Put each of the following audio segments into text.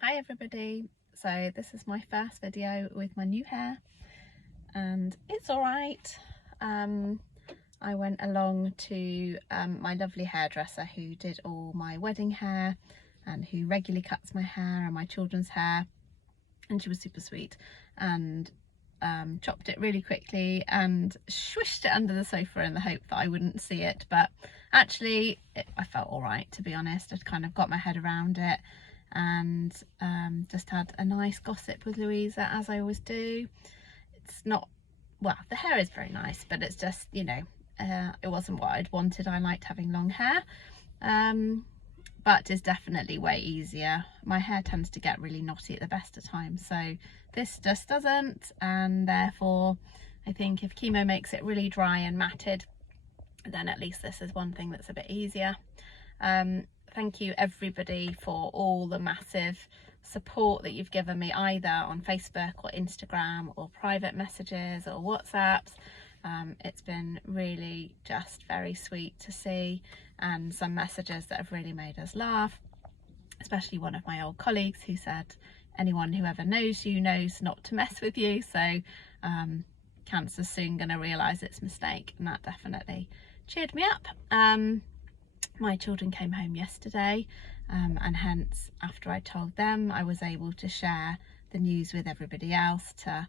Hi everybody, so this is my first video with my new hair and it's alright. I went along to my lovely hairdresser who did all my wedding hair and who regularly cuts my hair and my children's hair, and she was super sweet and chopped it really quickly and swished it under the sofa in the hope that I wouldn't see it, but actually I felt alright, to be honest. I'd kind of got my head around it and just had a nice gossip with Louisa, as I always do. It's not, well, the hair is very nice, but it's just, you know, it wasn't what I'd wanted. I liked having long hair, but it's definitely way easier. My hair tends to get really knotty at the best of times, so this just doesn't, and therefore I think if Chemo makes it really dry and matted, then at least this is one thing that's a bit easier. Thank you everybody for all the massive support that you've given me, either on Facebook or Instagram or private messages or WhatsApps. It's been really just very sweet to see, and some messages that have really made us laugh, especially one of my old colleagues who said anyone who ever knows you knows not to mess with you, so cancer's soon going to realise its mistake, and that definitely cheered me up. My children came home yesterday, and hence after I told them, I was able to share the news with everybody else to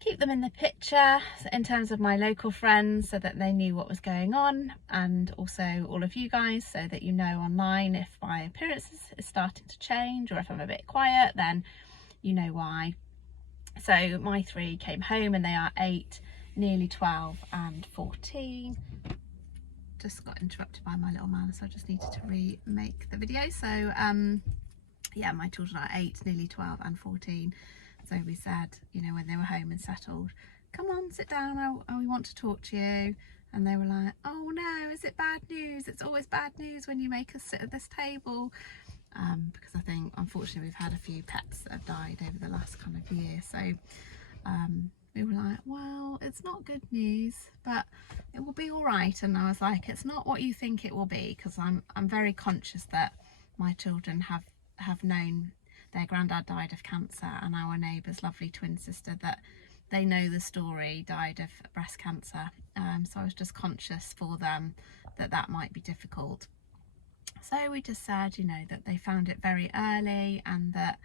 keep them in the picture in terms of my local friends, so that they knew what was going on, and also all of you guys, so that you know online if my appearance is starting to change or if I'm a bit quiet, then you know why. So my three came home and they are 8, nearly 12 and 14. Just got interrupted by my little man, so I just needed to remake the video. So yeah, my children are 8, nearly 12 and 14. So we said, you know, when they were home and settled, come on, sit down, we want to talk to you. And they were like, oh no, is it bad news? It's always bad news when you make us sit at this table. Because I think, unfortunately, we've had a few pets that have died over the last kind of year. So we were like, well, it's not good news, but it will be all right. And I was like, it's not what you think it will be, because I'm very conscious that my children have known their granddad died of cancer, and our neighbour's lovely twin sister, that they know the story, died of breast cancer. So I was just conscious for them that that might be difficult. So we just said, you know, that they found it very early, and that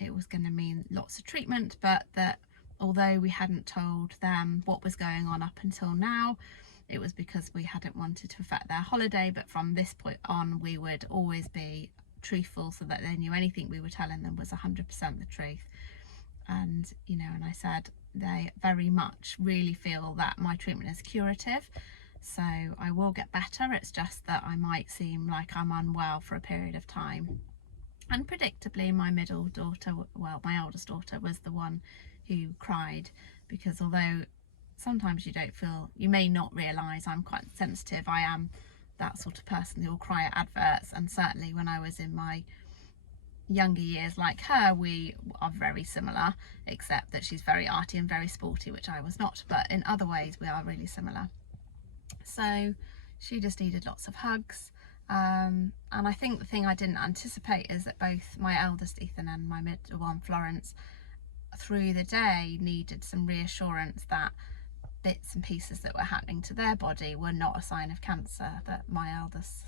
it was going to mean lots of treatment, but that although we hadn't told them what was going on up until now, it was because we hadn't wanted to affect their holiday. But from this point on, we would always be truthful, so that they knew anything we were telling them was 100% the truth. And you know, and I said they very much really feel that my treatment is curative, so I will get better. It's just that I might seem like I'm unwell for a period of time. And predictably, my middle daughter, well, my eldest daughter, was the one who cried, because although sometimes you may not realise I'm quite sensitive, I am that sort of person who will cry at adverts. And certainly when I was in my younger years, like her, we are very similar, except that she's very arty and very sporty, which I was not, but in other ways we are really similar. So she just needed lots of hugs. And I think the thing I didn't anticipate is that both my eldest Ethan and my middle one Florence, through the day, needed some reassurance that bits and pieces that were happening to their body were not a sign of cancer. That my eldest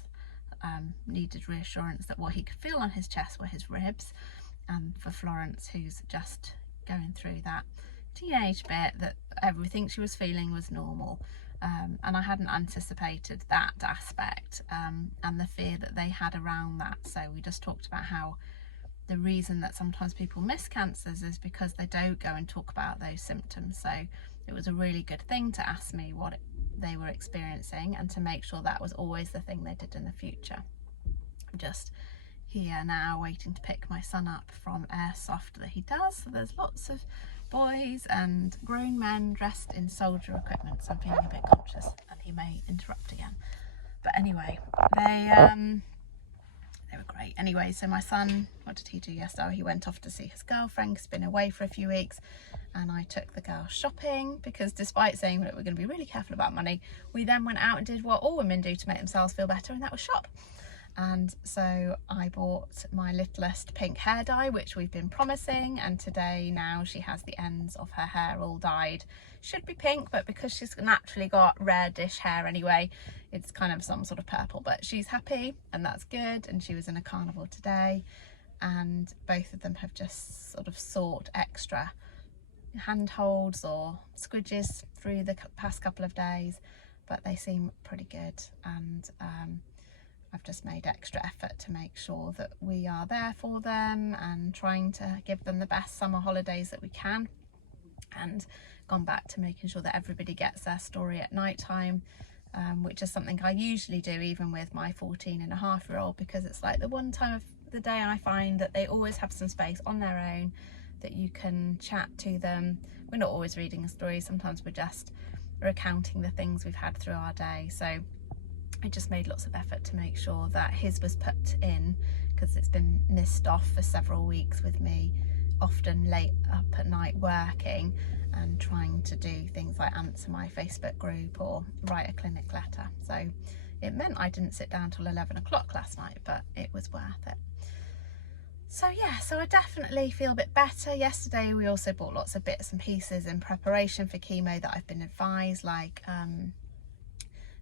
needed reassurance that what he could feel on his chest were his ribs, and for Florence, who's just going through that teenage bit, that everything she was feeling was normal. And I hadn't anticipated that aspect, and the fear that they had around that. So we just talked about how the reason that sometimes people miss cancers is because they don't go and talk about those symptoms. So it was a really good thing to ask me what they were experiencing, and to make sure that was always the thing they did in the future. I'm just here now waiting to pick my son up from airsoft that he does. So there's lots of boys and grown men dressed in soldier equipment, so I'm feeling a bit conscious and he may interrupt again. But anyway, they were great. Anyway, so my son, what did he do yesterday? He went off to see his girlfriend. He's been away for a few weeks, and I took the girls shopping, because despite saying that we're going to be really careful about money, we then went out and did what all women do to make themselves feel better, and that was shop. And so I bought my littlest pink hair dye, which we've been promising, and today now she has the ends of her hair all dyed. Should be pink, but because she's naturally got reddish hair anyway, it's kind of some sort of purple, but she's happy and that's good. And she was in a carnival today, and both of them have just sort of sought extra handholds or squidges through the past couple of days, but they seem pretty good. And I've just made extra effort to make sure that we are there for them and trying to give them the best summer holidays that we can, and gone back to making sure that everybody gets their story at night time, which is something I usually do even with my 14-and-a-half-year-old, because it's like the one time of the day I find that they always have some space on their own, that you can chat to them. We're not always reading a story, sometimes we're just recounting the things we've had through our day. So I just made lots of effort to make sure that his was put in, because it's been missed off for several weeks with me often late up at night working and trying to do things like answer my Facebook group or write a clinic letter. So it meant I didn't sit down till 11 o'clock last night, but it was worth it. So yeah, so I definitely feel a bit better. Yesterday we also bought lots of bits and pieces in preparation for chemo that I've been advised, like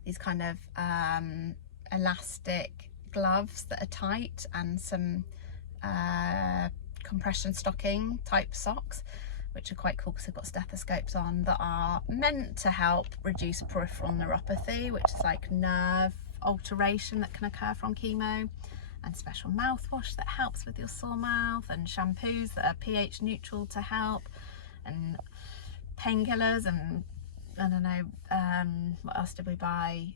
these kind of elastic gloves that are tight, and some compression stocking type socks, which are quite cool because they've got stethoscopes on, that are meant to help reduce peripheral neuropathy, which is like nerve alteration that can occur from chemo, and special mouthwash that helps with your sore mouth, and shampoos that are pH neutral to help, and painkillers, and I don't know, what else did we buy?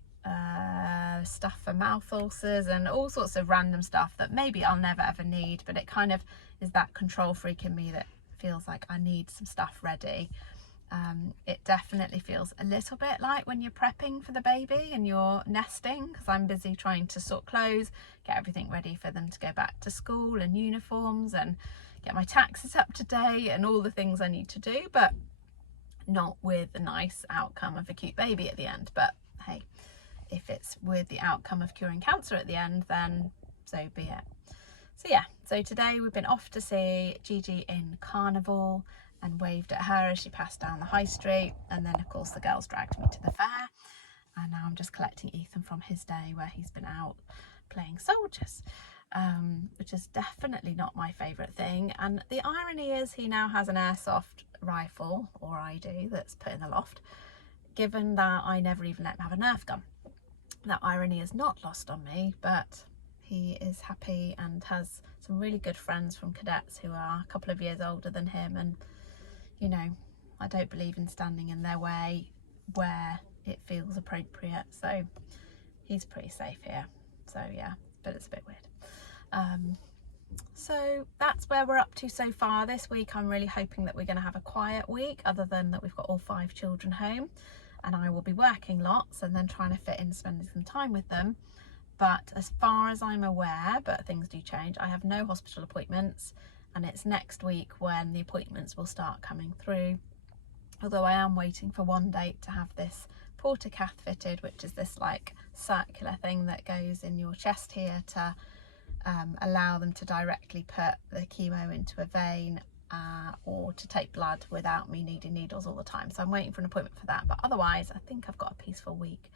Stuff for mouth ulcers and all sorts of random stuff that maybe I'll never ever need, but it kind of is that control freak in me that feels like I need some stuff ready. It definitely feels a little bit like when you're prepping for the baby and you're nesting, because I'm busy trying to sort clothes, get everything ready for them to go back to school, and uniforms, and get my taxes up to date and all the things I need to do, but not with a nice outcome of a cute baby at the end. But hey, if it's with the outcome of curing cancer at the end, then so be it. So yeah, so today we've been off to see Gigi in Carnival and waved at her as she passed down the high street, and then of course the girls dragged me to the fair, and now I'm just collecting Ethan from his day where he's been out playing soldiers, which is definitely not my favourite thing. And the irony is he now has an airsoft rifle, or I do, that's put in the loft, given that I never even let him have a Nerf gun. That irony is not lost on me, but he is happy and has some really good friends from cadets who are a couple of years older than him, and you know, I don't believe in standing in their way where it feels appropriate, so he's pretty safe here. So yeah, but it's a bit weird. So that's where we're up to so far this week. I'm really hoping that we're going to have a quiet week, other than that we've got all 5 children home, and I will be working lots and then trying to fit in spending some time with them. But as far as I'm aware, but things do change, I have no hospital appointments, and it's next week when the appointments will start coming through. Although I am waiting for one date to have this portacath fitted, which is this like circular thing that goes in your chest here to allow them to directly put the chemo into a vein, or to take blood without me needing needles all the time. So I'm waiting for an appointment for that, but otherwise I think I've got a peaceful week.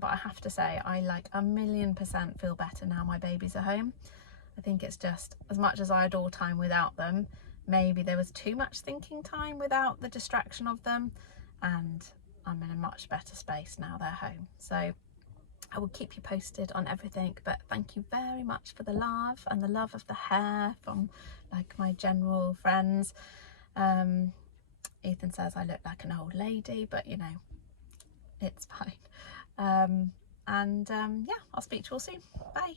But I have to say, I like 1,000,000% feel better now my babies are home. I think it's just, as much as I adore time without them, maybe there was too much thinking time without the distraction of them, and I'm in a much better space now they're home. So I will keep you posted on everything, but thank you very much for the love and the love of the hair from like my general friends. Ethan says I look like an old lady, but you know, it's fine. Yeah, I'll speak to you all soon. Bye.